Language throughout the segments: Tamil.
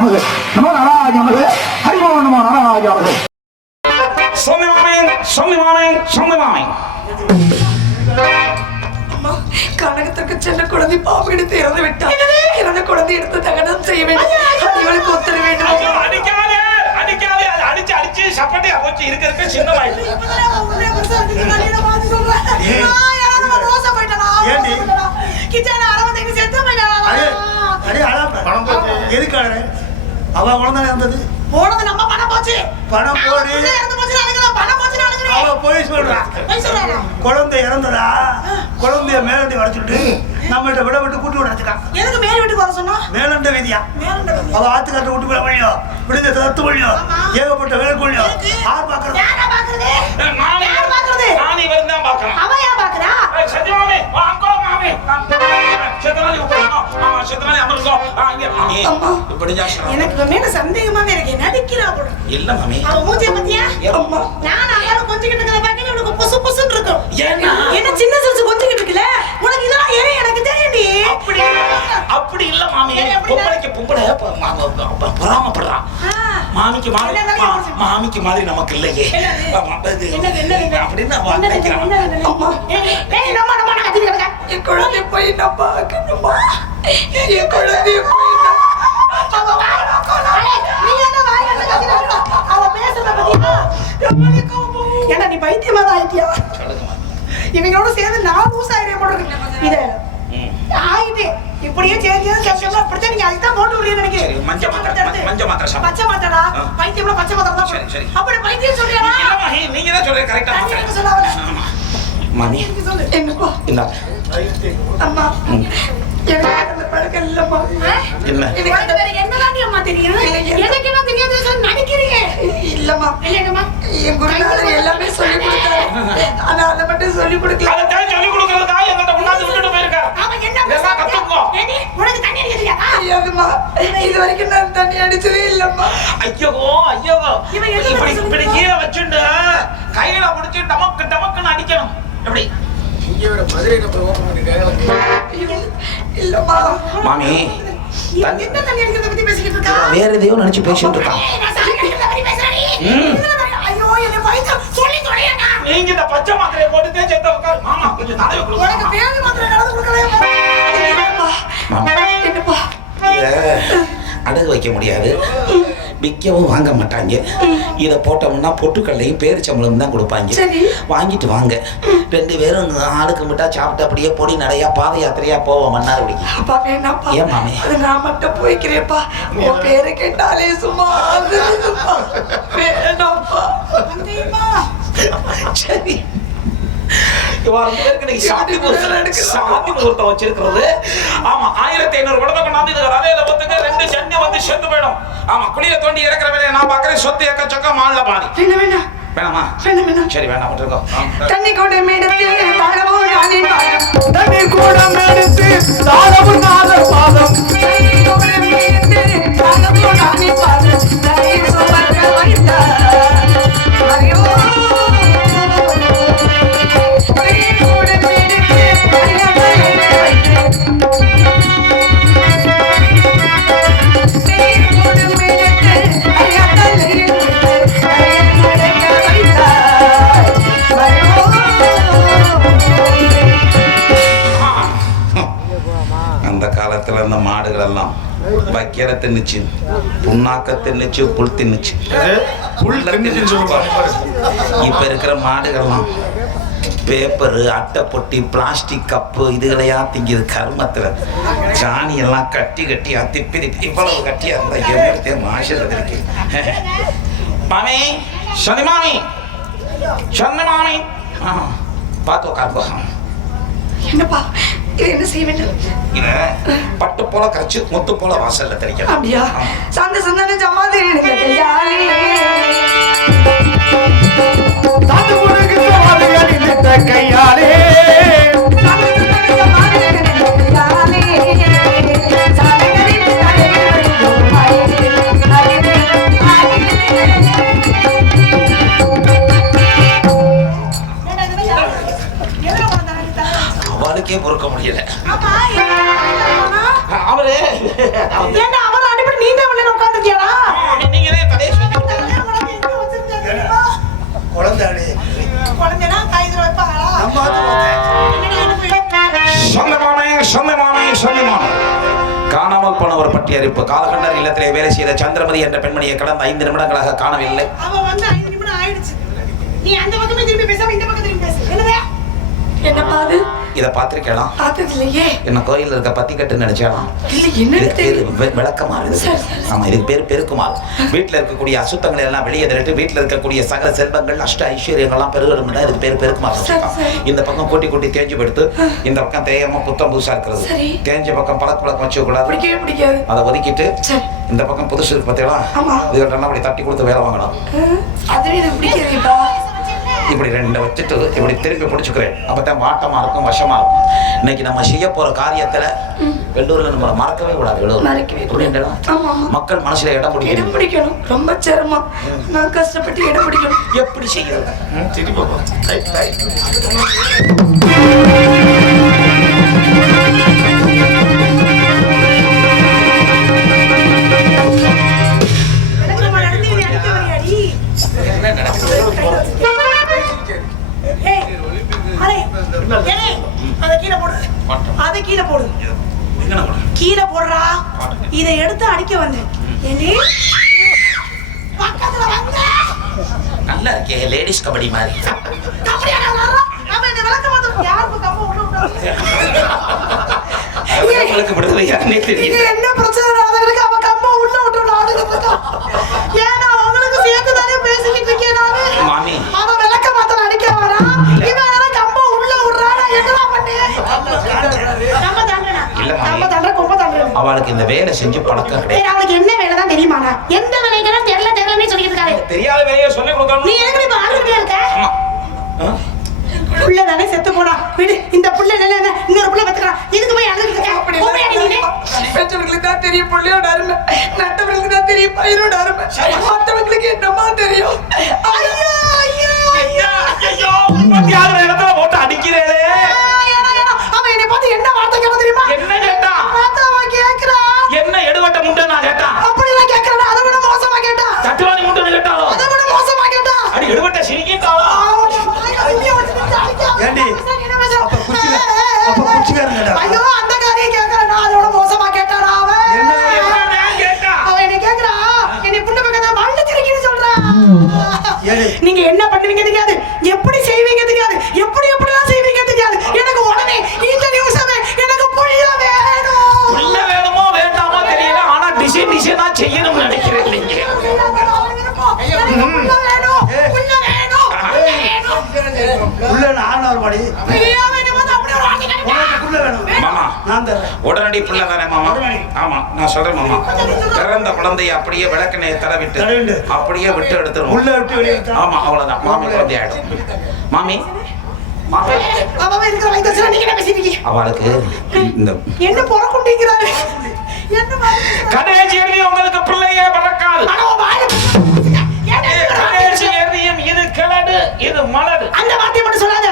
நமது நமோ நாராஜ நமது ஹரிமோ நமோ நாராஜ நமது. கனகத்திற்கு சென்ற குழந்தை பாம்பு எடுத்து இறந்து விட்டார். இறந்த குழந்தை எடுத்து தகனம் செய்ய வேண்டும். இவளுக்கு ஒத்துற வேண்டும். அடிச்சு சப்பட்டி அவச்சு இருக்க சின்னமாயிடுச்சு. அவ குழந்தை இருந்தது போனது நம்ம பணம் போச்சு. பணம் போடு அவ போய் சொல்றா. குழந்தை இறந்ததா குழந்தைய மேலண்டி வரைச்சுட்டு நம்மள்ட்ட விட விட்டு கூட்டு விடாச்சுக்கா. எனக்கு மேல வீட்டுக்கு வர சொன்னா மேலண்ட வீதியா அவ ஆத்துக்காட்ட விட்டு போட வழியோ விடுங்க தத்து வழியோ ஏகப்பட்ட வேலை கொள்ளியோ யார் பாக்குறது நானே இவன் தான் பாக்குறேன். அவன் ஏன் பாக்குறா? சத்தியமாவே அங்கோ மாமே சத்தியமாவே சத்தியமாவே அமர்ந்தோ இப்படி எனக்கு மேல சந்தேகமாவே இருக்கு. நடிக்கிறா போல. இல்ல மாமி அவ மூஞ்சிய பத்தியா? அம்மா நான் அவள கொஞ்சிக்கிட்டு இருக்கத பாக்க இவளுக்கு புசு புசுன்னு இருக்கும். என்ன சின்ன சிறுசு கொஞ்சிக்கிட்டு இருக்கல? உனக்கு இதெல்லாம் ஏன் எனக்கு தெரியும்டி. அப்படி இல்ல மாமி. பொம்பளை பொறாமப்படுறா. மாமிக்கு மாதிரி நமக்கு இல்லையே அப்படின்னு அவன் நினைக்கிறான். என் குழந்தை போய் நான் பார்க்கணுமா? என் குழந்தை போய் ஏன்னா நீ பைத்தியமா தான் ஆயிட்டியா? இவங்களோட சேர்ந்து நான் லூஸ் ஆயிடுறேன் போல இருக்கு. இத ஆயிட்டே இப்படியே சேர்ந்து அப்படித்தான் நீங்க அதுதான் போட்டு விடுறீங்க நினைக்கிறேன். பச்சை மாத்திரடா பைத்தியம் பச்சை மாத்திரம் தான். அப்படி பைத்தியம் சொல்றியா? நீங்க தான் சொல்றீங்க கரெக்டா சொல்லாத மாமி. என்னப்பா இல்ல அம்மா எனக்கு பழக்கம் இல்லம்மா. என்னதான் அம்மா தெரியும்? எனக்கு என்ன தெரியாது நடிக்கிறீங்க? இல்லம்மா இல்லம்மா என் குருநாதர் எல்லாமே சொல்லி கொடுத்தாரு. ஆனா அதை மட்டும் சொல்லி கொடுக்கல. அதான் சொல்லி கொடுக்கறதா எங்கட்ட உண்ணாந்து விட்டுட்டு போயிருக்கா. அவன் என்ன கத்துக்கோ. உனக்கு தண்ணி அடிக்கலையா? ஐயோம்மா இது வரைக்கும் நான் தண்ணி அடிச்சதே இல்லம்மா. ஐயோ இப்படி கீழே வச்சுட்டு கையில பிடிச்சி டமக்குன்னு அடிக்கணும். எப்படி மாமி என்ன தண்ணி அடிக்கிறத பத்தி பேசிக்கிட்டு இருக்கா? வேற எதையோ நினைச்சு பேசிட்டு இருக்கான். ஐயோ என்ன பைத்தியம் சொல்லி தொலையங்க. நீங்க இந்த பச்சை மாத்திரையை போட்டு தேய்ச்சத உட்கார். மாமா கொஞ்சம் தடவை கொடுங்க. உனக்கு பேரு மாத்திரை நடந்து கொடுக்கலையா? என்னப்பா அடகு வைக்க முடியாது, விற்கவும் வாங்க மாட்டாங்க. இதை போட்டோம்னா பொட்டுக்கல்லையும் பேரிச்சம்பளம் தான் கொடுப்பாங்க. வாங்கிட்டு வாங்க. 2 பேரும் ஆளுக்கு முட்டா சாப்பிட்டு அப்படியே பொடி நடையா பாத யாத்திரையா போவோம் மன்னார்குடிக்கு. அப்பா வேணாப்பா. ஏன் மாமி? அது நான் மட்டும் போய்க்கிறேன்ப்பா. உன் பேரை கேட்டாலே சும்மா வேணாப்பா. சரி சாந்தி முகூர்த்தம் வச்சிருக்கிறது. ஆமா 1500 குழந்தை கொண்டாந்து இது ரதையில ஒத்துக்க 2 சன்னி வந்து செத்து போயிடும். ஆமா குளிய தோண்டி இறக்குற வேலையை நான் பாக்குறேன். சொத்து எக்கச்சக்க மால்ல பாதி. வேணாமா? சரி வேணாம் விட்டுருக்கோம். தண்ணி கூட மேடத்து தாழவும் நானே பாதம். தண்ணி கூட மேடத்து தாழவும் நானே பாதம். தண்ணி கூட மேடத்து தாழவும் நானே பாதம். தண்ணி சுமக்க வைத்தா ஐயோ அந்த மாடுகள் எல்லாம் வைக்கிற தின்னுச்சு, புண்ணாக்க தின்னுச்சு, புல் தின்னுச்சு. இப்ப இருக்கிற மாடுகள்லாம் பேப்பரு, அட்டை பொட்டி, பிளாஸ்டிக் கப்பு இதுகளையா திங்குது. கருமத்துல சாணி எல்லாம் கட்டி திப்பி இவ்வளவு கட்டியா இருந்தா எவ்வளோ மாசத்துல இருக்கு. மாமி சனி மாமி சொன்ன மாமி பார்த்து உட்காருப்பா. என்னப்பா இது என்ன செய்ய வேண்டும்? இத பட்டு போல கரைச்சு முத்து போல வாசல்ல தெளிக்கணும். அப்படியா? சந்தான ஜமாதி எனக்கு கையாலே சாத்து முடுக்கு வாழையடி நிட்ட கையாலே அவளுக்கே பொறுக்க முடியல. அவரு அனுப்பி நீங்க உட்காந்து போனவர் பற்றி அறிவிப்பு. காலகண்டர் இல்லத்திலே வேலை செய்த சந்திரமதி என்ற பெண்மணியை கடந்த 5 நிமிடங்களாக காணவில்லை. அவ வந்து 5 நிமிடம் ஆயிடுச்சு. நீ அந்த பக்கமே திரும்பி பேசாம இந்த பக்கம் திரும்பி பேசு. என்னது? என்ன பாது? இத பாத்திருக்கலாம். பார்த்தது இல்லையே. என்ன கோயில்ல இருக்க பத்தி கட்டு நினைச்சாலாம். இல்ல என்ன விளக்கமாறு. ஆமா, இதுக்கு பேர் பெருக்குமாறு. வீட்டுல இருக்கக்கூடிய அசுத்தங்களை எல்லாம் வெளியே தள்ளிட்டு வீட்டுல இருக்கக்கூடிய சகல செல்வங்கள் அஷ்ட ஐஸ்வர்யங்கள்லாம் பெருகணும் தான் இதுக்கு பேர் பெருக்குமாறு. இந்த பக்கம் கூட்டி கூட்டி தேஞ்சு படுத்து இந்த பக்கம் தேயாம புத்தம் புதுசா இருக்கிறது. தேஞ்ச பக்கம் பழக்கம் வச்சுக்க கூடாது. பிடிக்காது. அதை ஒதுக்கிட்டு இந்த பக்கம் புதுசு இருக்கு பார்த்தீங்களா, இதுகிட்ட அப்படி தட்டி கொடுத்து வேலை வாங்கணும். இப்படி 2 வச்சுட்டு இப்படி திருப்பி பிடிச்சுக்கிறேன். அப்பதான் வாட்டமா இருக்கும், வசமா இருக்கும். இன்னைக்கு நம்ம செய்ய போற காரியத்துல வெள்ளூர்ல நம்ம மறக்கவே கூடாது. மக்கள் மனசுல இடம் பிடிக்கணும். ரொம்ப சிரமம். நான் கஷ்டப்பட்டு இடம் பிடிக்கணும். எப்படி செய்யறது? கீழே போடுறா. இதை எடுத்து அடிக்க வந்தேன். நல்லா இருக்கே, லேடிஸ் கபடி மாதிரி. என்ன பிரச்சனை? அவ கம்ப உள்ள விட்டு ஏன்னா அவங்களுக்கு சேர்த்து தானே பேசிக்கிட்டு இருக்கேன் நானு. மாமி அவன் விளக்க மாத்த அடிக்க வரா. இவன் கம்ப உள்ள விடுறா. நான் என்னடா பண்ணேன்? அவளுக்கு இந்த வேலை செஞ்சு பழக்கம் கிடையாது. அவளுக்கு என்ன வேலை தான் தெரியுமாடா? எந்த வேலைக்கு தெரியலன்னு சொல்லிட்டு இருக்காரு. தெரியாத வேலையை சொல்லி கொடுக்கணும். நீ எதுக்கு இப்ப ஆளுகிட்டே இருக்க? புள்ள தானே செத்து போனா விடு. இந்த புள்ள என்ன இன்னொரு புள்ள பெத்துக்கலாம். இதுக்கு போய் அழுதுட்டு இருக்க. பெற்றவர்களுக்கு தான் தெரியும் புள்ளையோட அருமை, நட்டவர்களுக்கு தான் தெரியும் பயிரோட அருமை. மற்றவங்களுக்கு என்னமா தெரியும்? ஐயோ ஐயோ ஐயோ ஐயோ, இடத்துல போட்டு அடிக்கிறேன். அவன் என்னை பார்த்து என்ன வார்த்தை கேட்க தெரியுமா? என்ன கேட்டா? கேக்குறா என்ன எடுவட்ட முண்டை நான் கேட்டா? அப்படி எல்லாம் கேட்கறா. அதை விட மோசமா கேட்டா. தட்டுவாணி முண்டை கேட்டாளோ? அதை விட மோசமா கேட்டா. அடி எடுவட்ட சிரிக்கிட்டாளோ? ஏண்டி அப்ப குச்சிக்காரங்கடா. ஐயோ அந்த காரியம் கேக்குறா. அதோட மோசமா கேட்டாடா அவன். என்ன கேட்டா? அவன் என்ன கேக்குறா? என்னை புண்ணு பக்கத்துல மண்ணு சிரிக்கின்னு சொல்றா. நீங்க என்ன பண்ணுவீங்க தெரியாது, எப்படி செய்வீங்க தெரியாது, எப்படிலாம் செய்வீங்க தெரியாது. எனக்கு உடனே இந்த நிமிஷமே எனக்கு புள்ள வேணும். புள்ள வேணுமோ வேண்டாமோ தெரியல, ஆனா டிசைனா செய்யணும்னு நினைக்கிறேன். உடனடி புள்ள தானே மாமா? ஆமா, நான் சொல்றேன் மாமா. பிறந்த குழந்தைய அப்படியே விளக்கெண்ணெய் தடவிட்டு அப்படியே விட்டு எடுத்துரும். ஆமா, அவ்வளவுதான். மாமி குழந்தை ஆயிடும். மாமி அவளுக்கு இந்த என்ன பொறக்குண்டிங்கிறாரு. கடைசி உங்களுக்கு பிள்ளையே பிறக்காது. இது கிளடு, இது மலடு. அந்த வார்த்தையை மட்டும் சொல்லாத.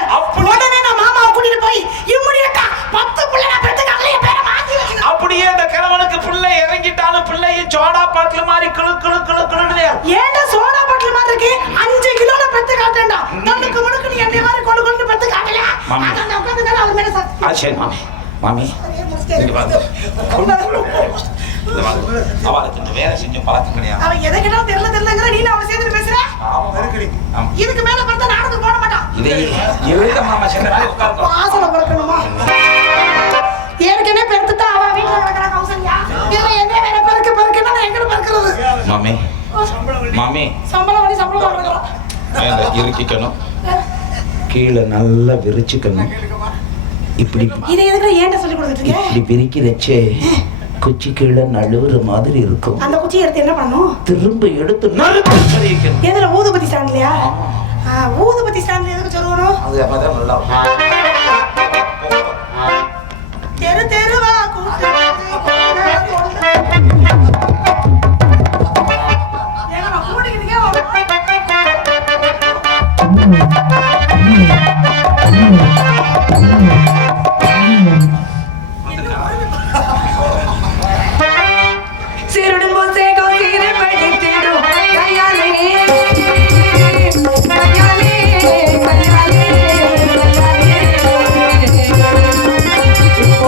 உடனே நான் மாமாவை கூட்டிட்டு போய் இம்மிடியட்டா 10 பிள்ளை பெத்துக்காங்களே பேரை மாத்தி வச்சிரு. அப்படியே அந்த கிழவனுக்கு பிள்ளை இறங்கிட்டாலும் பிள்ளையும் சோடா பாட்டில் மாதிரி கிளு கிளு கிளு கிளுன்னு. ஏன்டா சோடா பாட்டில் மாதிரி இருக்கு? 5 கிலோல பெத்து காட்டேன்டா. தண்ணுக்கு முடுக்கு நீ என்ன மாதிரி கொண்டு கொண்டு பெத்து காட்டல. அங்க உட்கார்ந்துட்டா அவன் மேல சத்தி. ஆ சரி மாமி. மாமி இங்க வாங்க. அவளுக்கு இந்த வேலை செஞ்சு பழக்கம் கிடையாது. அவன் எதை கேட்டாலும் தெரியலங்கிற நீ அவன் சேர்ந்து பேசுற. இதுக்கு மேல பார்த்தா நாடகம் போட மாட்டான். இதே இருக்க மாமா சென்ற நாள் உட்கார்ந்து வாசல பறக்கணுமா? ஏற்கனவே பெருத்துட்டா அவன் வீட்டுல கிடக்குற கௌசல்யா. இதுல என்ன வேற பெருக்குன்னா நான் எங்க பறக்கிறது? மாமி மாமி சம்பளம் பண்ணி சம்பளம் வாங்குறோம். மேல இறுக்கிக்கணும், கீழே நல்லா விரிச்சுக்கணும். இப்படி இதை எதுக்கு ஏன்டா சொல்லி கொடுத்துட்டு இருக்க? இப்படி பிரிக்கிறச்சே குச்சி கீழே நழுவுற மாதிரி இருக்கும். அந்த குச்சியை எடுத்து என்ன பண்ணணும்? திரும்ப எடுத்து நறுக்கு சரிக்கணும். எதுல ஊதுபத்தி ஸ்டாண்ட்லயா? ஊதுபத்தி ஸ்டாண்ட்ல எதுக்கு சொல்லணும்? அது அப்பதான் நல்லா தெரு தெருவா கூத்து ஏங்க கூட்டிக்கிட்டீங்க.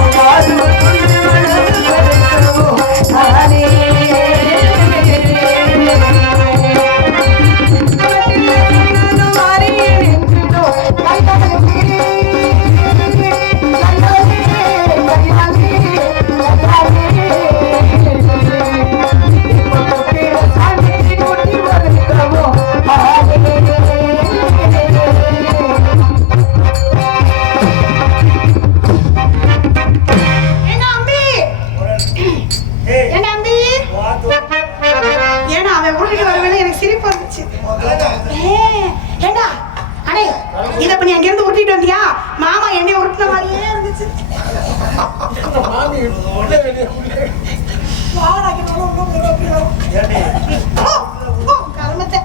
Oh, இருந்துச்சு. ஏண்டா அடே இத இப்ப நீ அங்க இருந்து உருட்டிட்டு வந்தியா? மாமா என்னைய உருட்டின மாதிரியே இருந்துச்சு. கருமத்தை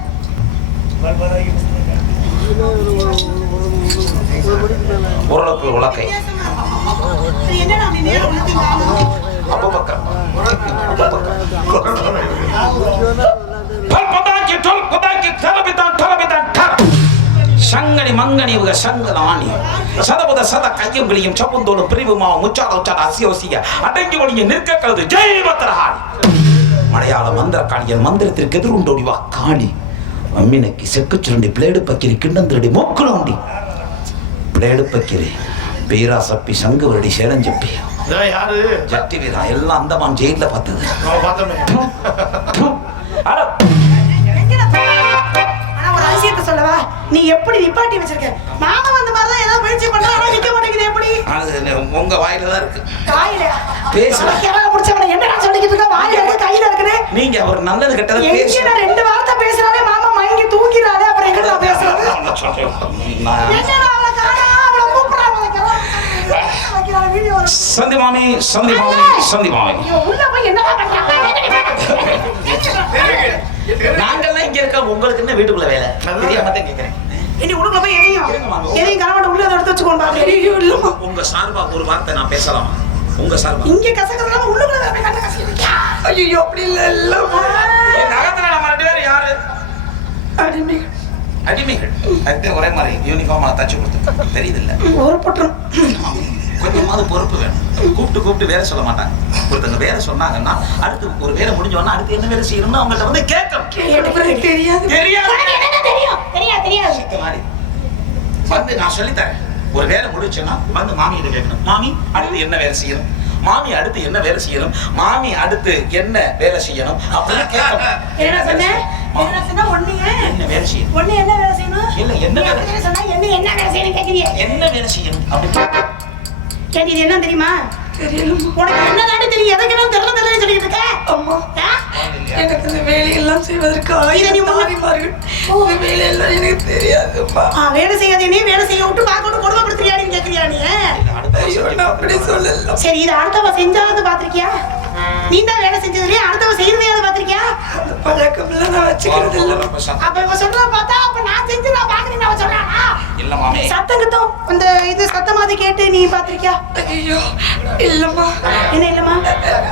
உருளக்கு உலக்கை என்னடா நீ நேரம் அபுபக்கர் சங்கனி மங்கனி இவங்க சங்கனானி சதபத சத கையும் கிளியும் சப்புந்தோடும் பிரிவுமா முச்சாட உச்சாட அசியோசிய அடங்கி ஒளிய நிற்க கழுது ஜெய் பத்திரஹாரி மலையாள மந்திர காணியன் மந்திரத்திற்கு எதிர்கொண்டோடி வா காணி அம்மினக்கு செக்கு சுரண்டி பிளேடு பக்கிரி கிண்டம் திருடி மொக்குளோண்டி பிளேடு பக்கிரி பீரா சப்பி சங்கு வருடி சேலஞ்சப்பி யாரு ஜட்டி வீரா எல்லாம் அந்தமான் ஜெயில பார்த்தது விஷயத்த சொல்லவா நீ எப்படி நிப்பாட்டி வச்சிருக்க? மாமா வந்த மாதிரி தான் ஏதோ முயற்சி பண்ற, ஆனா நிக்க மாட்டேங்குது. எப்படி அது உங்க வாயில தான் இருக்கு. வாயில பேசுற கேவல முடிச்சவன என்ன நான் சொல்லிக்கிட்டு இருக்க? வாயில இருக்கு கையில இருக்குது. நீங்க அவர் நல்லது கெட்டது பேசு. நான் ரெண்டு வார்த்தை பேசுறானே மாமா மயங்கி தூங்கிரானே, அப்புறம் எங்க நான் பேசுறது? என்னடா அவள காணா, அவள கூப்பிடுறாங்க வீடியோ. சந்தி மாமி சந்தி மாமி சந்தி மாமி உள்ள போய் என்னடா பண்றாங்க? நாங்கெல்லாம் இங்க இருக்க, உங்களுக்கு என்ன வீட்டுக்குள்ள வேலை தெரியாம தான் கேக்குறேன். இனி உள்ள போய் எதையும் கணவன் உள்ள எடுத்து வச்சுக்கோங்க. இல்லம்மா உங்க சார்பா ஒரு வார்த்தை நான் பேசலாமா? உங்க சார்பா இங்க கசகசலாம் உள்ளுக்குள்ள போய் கண்ண கசக்கிறியா? ஐயோ அப்படி இல்ல. இந்த நகத்துல நம்ம ரெண்டு பேரும் யாரு? அடிமைகள். அடிமைகள். அது ஒரே மாதிரி யூனிஃபார்மா தச்சு கொடுத்து தெரியுது இல்ல? ஒரு பொட்டும் கொஞ்சமாவது பொறுப்பு வேணும். கூப்பிட்டு வேலை சொல்ல மாட்டாங்க. ஒருத்தங்க வேலை சொன்னாங்கன்னா அடுத்து ஒரு வேலை முடிஞ்சோன்னா அடுத்து என்ன வேலை செய்யணும்னு அவங்கள்ட்ட வந்து கேட்கணும். தெரியாது மாதிரி வந்து நான் சொல்லித்தரேன். ஒரு வேலை முடிச்சுன்னா வந்து மாமியிட்ட கேட்கணும். மாமி அடுத்து என்ன வேலை செய்யணும்? மாமி அடுத்து என்ன வேலை செய்யணும்? மாமி அடுத்து என்ன வேலை செய்யணும் அப்படின்னு கேட்கணும். என்ன சொன்னா ஒண்ணுங்க என்ன வேலை செய்யணும்? ஒண்ணு என்ன வேலை செய்யணும்? இல்ல என்ன வேலை சொன்னா என்ன வேலை செய்யணும் கேக்குறீங்க? என்ன வேலை செய்யணும் அப்படின்னு கேட்டி இது என்ன தெரியுமா? தெரியல. உனக்கு என்னதான் தெரியும்? எதுக்கு நான் தெரியல சொல்லிட்டு இருக்க? அம்மா எனக்கு இந்த வேலையெல்லாம் செய்வதற்கு ஆயிரமார்கள். இந்த வேலையெல்லாம் எனக்கு தெரியாதுப்பா. வேலை செய்யாதே நீ வேலை செய்ய விட்டு பார்க்கணும் கொடுமைப்படுத்துறியான்னு கேட்கறியா நீ? அப்படி சொல்லல. சரி இது அடுத்தவ செஞ்சாவது பாத்திருக்கியா? நீ தான் வேலை செஞ்சதுலயே அடுத்தவ செய்யறதையாவது பாத்திருக்கியா? அந்த பழக்கம் எல்லாம் நான் வச்சுக்கிறது இல்ல. அப்ப இவ சொல்றத பார்த்தா அப்ப நான் செஞ்சு நான் பாக்குறேன்னு அவ சொல்றானா? இல்ல மாமி. சத்தம் கிட்டும் அந்த இது சத்தமாதி கேட்டு நீ பாத்திருக்கியா? ஐயோ இல்லம்மா. என்ன இல்லம்மா?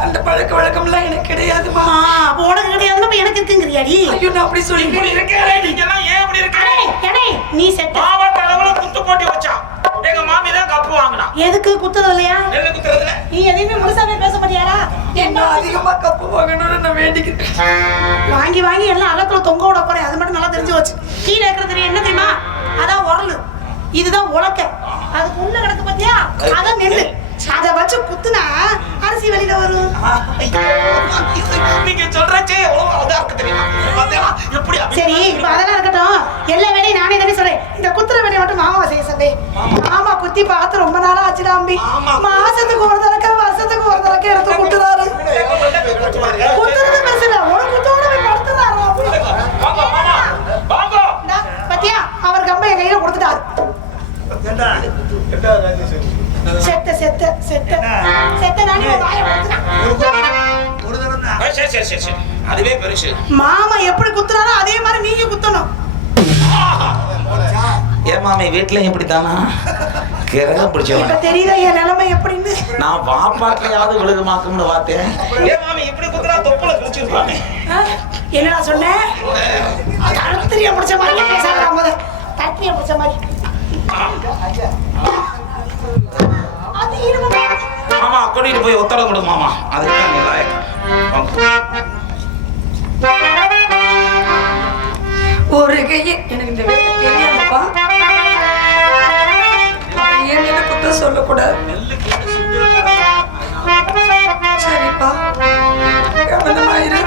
அந்த பழக்க வழக்கம் எல்லாம் எனக்கு கிடையாதுமா. அப்ப உனக்கு கிடையாதுன்னா அப்ப எனக்கு இருக்குங்கறியாடி? ஐயோ நான் அப்படி சொல்லி இப்படி இருக்கேன். நீங்க எல்லாம் ஏன் அப்படி இருக்கீங்க? ஏனே நீ செத்த மாவட்ட அளவுல குத்து போட்டி வச்சா எங்க மாமி தான் கப்பு வாங்குனா. எதுக்கு குத்துறது இல்லையா? என்ன குத்துறது இல்ல? நீ எதையுமே முழுசாவே பேச மாட்டியாடா? என்ன அதிகமா கப்பு வாங்கணும்னு நான் வேண்டிக்கிறேன். வாங்கி எல்லாம் அகத்துல தொங்க விட போறேன். அது மட்டும் நல்லா தெரிஞ்சு வச்சு. கீழ இருக்கிறது என்ன தெரியுமா? அதான் உரலு. இதுதான் உலக்க. அதுக்கு உள்ள கிடக்கு பாத்தியா? அதான் நெல்லு. அத வச்சு குத்துனா அரிசி வெளியில வரும். நீங்க சொல்றச்சே அதா இருக்கு தெரியுமா? எப்படி சரி இப்ப அதெல்லாம் இருக்கட்டும். எல்லா வேலையும் நானே தானே சொல்றேன். இந்த குத்துற வேலையை மட்டும் மாமா செய்ய சொன்னே. மாமா குத்தி பார்த்து ரொம்ப நாளா ஆச்சுடா அம்பி. மாசத்துக்கு ஒரு தடவை வருஷத்துக்கு ஒரு தடவை எடுத்து குத்துறாரு. குத்துறது பேசல ஒரு குத்தோட போய் படுத்துறாரு. பத்தியா அவர் கம்பை என் கையில கொடுத்துட்டாரு. அதுவே பெருசு. மாமா எப்படி குத்துறாரோ அதே மாதிரி நீங்க குத்தணும். ஏன் மாமி வீட்டுல இப்படித்தானா? கிரகம் பிடிச்சவன். இப்ப தெரியுதா என் நிலைமை எப்படின்னு? நான் வாப்பாட்டையாவது விழுகுமாக்கும்னு பார்த்தேன். ஏன் மாமி இப்படி குத்துறா தொப்புல கிழிச்சிருப்பானே. என்னடா சொன்னேன்? தத்திரியா முடிச்ச மாதிரி பேசாம தத்திரியா முடிச்ச மாதிரி. மாமா கூட்டிட்டு போய் உத்தரவு கொடு மாமா. அதுக்கு தான் ஒரு கையை எனக்கு இந்த வேலை தெரியாதுப்பா. ஏன் என்ன குத்த சொல்லக்கூடாது? சரிப்பா கவனமாயிரு.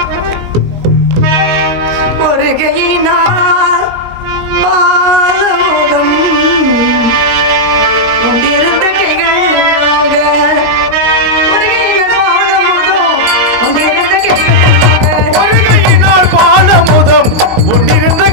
ஒரு கையை நான் பாலமுகம் கொண்டிருந்த கைகளாக ஒரு கையில் பாலமுகம் கொண்டிருந்த கைகளாக பாலமுதம் கொண்டிருந்த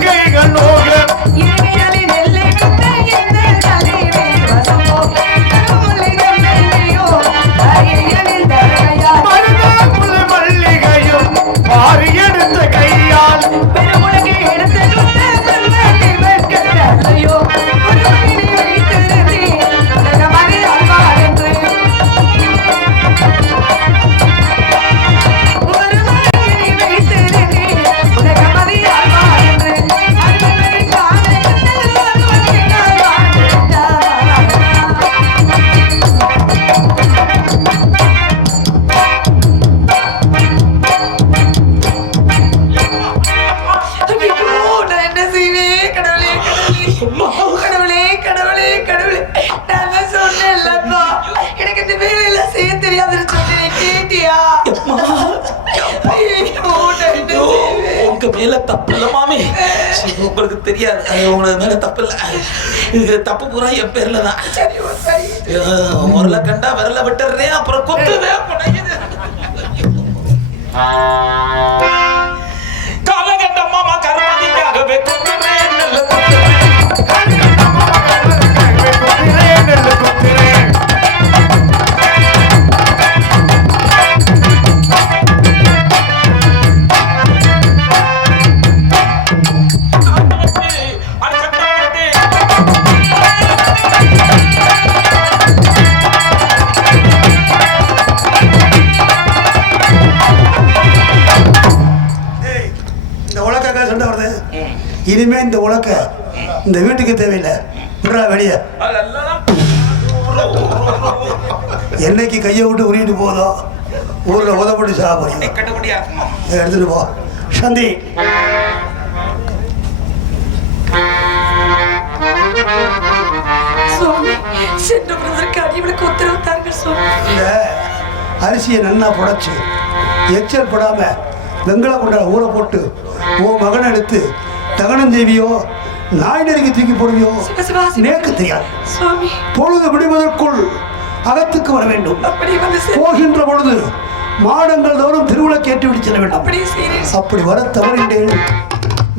உங்க மேல தப்பு இல்ல மாமி. உங்களுக்கு தெரியாது, உங்களுக்கு மேல தப்பு இல்ல. இது தப்பு பூரா என் பேர்ல தான். முரல கண்டா விரல விட்டுறேன், அப்புறம் கொத்துதே காலகண்ட மாமா கருமதிக்காகவே கொத்துறேன், நல்ல இனிமே இந்த உலக்க இந்த வீட்டுக்கு தேவையில்லை, விடுறா வெளியே. என்னைக்கு கையை விட்டு உருகிட்டு போதோ ஊர்ல உதப்பட்டு சாப்பிடுறீங்க, எடுத்துட்டு போ. சந்தி இந்த அரிசியை நல்லா புடைச்சு எச்சல் படாம வெங்கல கொண்ட ஊற போட்டு உன் மகன் எடுத்து தகனம் செய்வியோ, நாய் நெருங்கி தூக்கி போடுவியோ நேக்கு தெரியாது. பொழுது விடுவதற்குள் அகத்துக்கு வர வேண்டும். போகின்ற பொழுது மாடங்கள் தோறும் திருவிழா கேட்டு விட்டு செல்ல வேண்டும். அப்படி வர தவறின்றேன்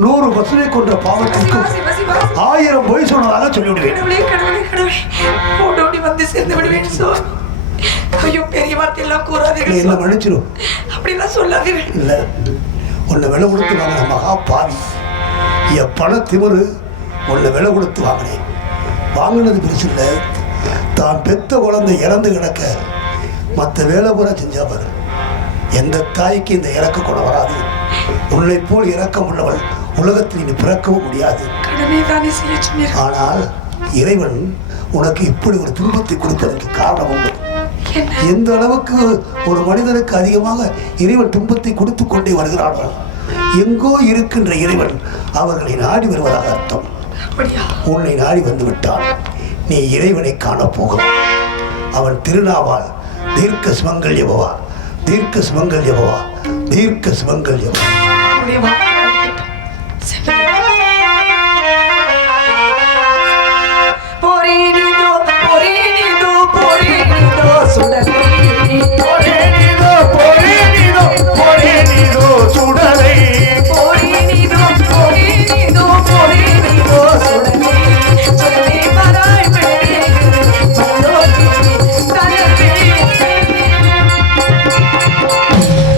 100 பசுவை கொன்ற பாவத்திற்கு 1000 பொய் சொன்னதாக சொல்லிவிடுவேன். என்ன மன்னிச்சிடும், அப்படிலாம் சொல்லாதீர்கள். இல்ல உன்னை விலை கொடுத்து வாங்கின மகா பாவி, என் பண திமிரு உன்னை விலை கொடுத்து வாங்கினேன். வாங்கினது பெருசு இல்லை, தான் பெத்த குழந்தை இறந்து கிடக்க மற்ற வேலை பூரா செஞ்சா பாரு. எந்த தாய்க்கு இந்த இறக்க கூட வராது. உன்னை போல் இறக்கம் உள்ளவள் உலகத்தில் இனி பிறக்கவும் முடியாது. ஆனால் இறைவன் உனக்கு இப்படி ஒரு துன்பத்தை கொடுப்பதற்கு காரணம் உண்டு. எந்த அளவுக்கு ஒரு மனிதனுக்கு அதிகமாக இறைவன் துன்பத்தை கொடுத்து கொண்டே வருகிறானோ, எங்கோ இருக்கின்ற இறைவன் அவர்களை நாடி வருவதாக அர்த்தம். உன்னை நாடி வந்து விட்டால் நீ இறைவனை காணப்போகும். அவன் திருநாவால் தீர்க்க சுமங்கல்யபவா, தீர்க்க சுமங்கல்யபவா, தீர்க்க சுமங்கல்யபவா.